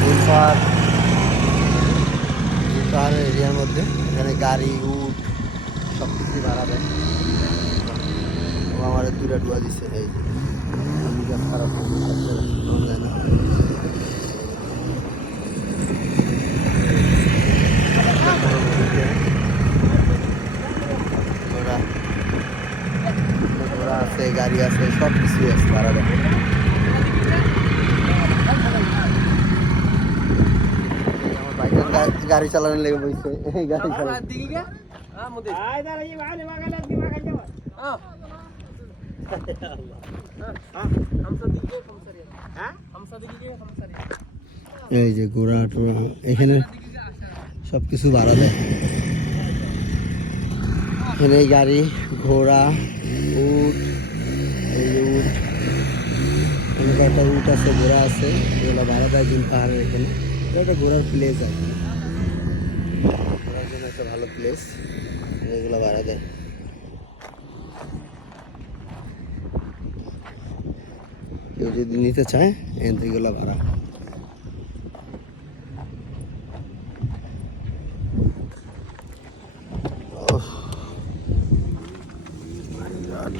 ঝিল পাহাড়ের এরিয়ার মধ্যে এখানে গাড়ি, উট সব কিছুই ভাড়া দেয়। ও আমার দুটা ডুয়া দিছে, এই খারাপ ঘোড়া আছে, গাড়ি আছে, সব কিছুই আছে, ভাড়া দেয়। গাড়ি চালানোর লেগে বইছে। এই গাড়ি এই যে ঘোড়া টোড়া এখানে সব কিছু ভাড়া দেয় এখানে এই গাড়ি ঘোড়া উট এই যে উট। এখানে কয়েকটা উট আছে ঘোড়া আছে। এগুলো ভাড়া দেয় দিন পাহাড়ের এখানে। এটা ঘোড়ার প্লেস জন্য একটা ভালো প্লেস এগুলো ভাড়া দেয় কেউ যদি নিতে চায় এখান থেকে এগুলো ভাড়া Oh. My God.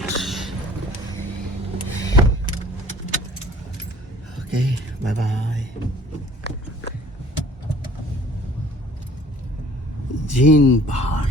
Okay, bye bye. জিন পাহাড়